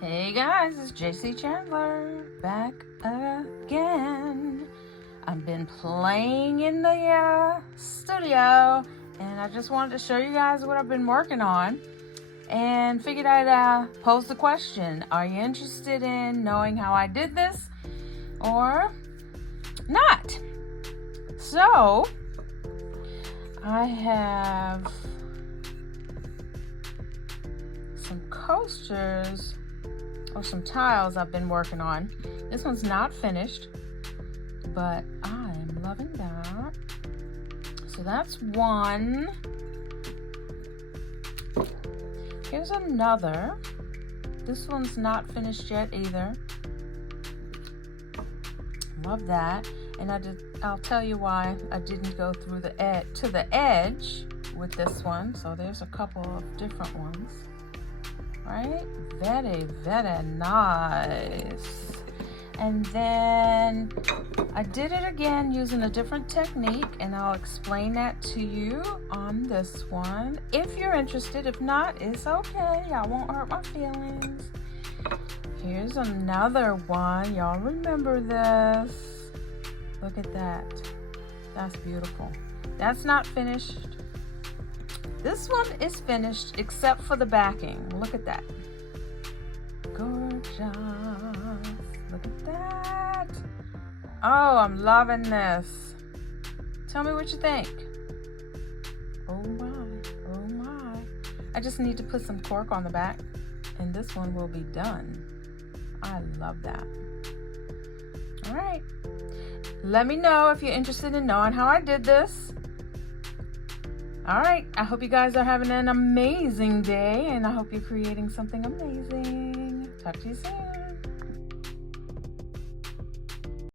Hey guys, it's JayCee Chandler back again. I've been playing in the studio, and I just wanted to show you guys what I've been working on, and figured I'd pose the question: are you interested in knowing how I did this or not? So I have some coasters or some tiles I've been working on. This one's not finished, but I'm loving that. So that's one. Here's another. This one's not finished yet either. Love that. And I'll tell you why I didn't go through to the edge with this one. So there's a couple of different ones. Right? Very, very nice. And then I did it again using a different technique, and I'll explain that to you on this one if you're interested. If not, it's okay. I won't hurt my feelings. Here's another one. Y'all remember this? Look at that. That's beautiful. That's not finished. This one is finished except for the backing. Look at that. Gorgeous. Look at that. Oh, I'm loving this. Tell me what you think. Oh my, oh my. I just need to put some cork on the back, and this one will be done. I love that. All right. Let me know if you're interested in knowing how I did this. All right, I hope you guys are having an amazing day, and I hope you're creating something amazing. Talk to you soon.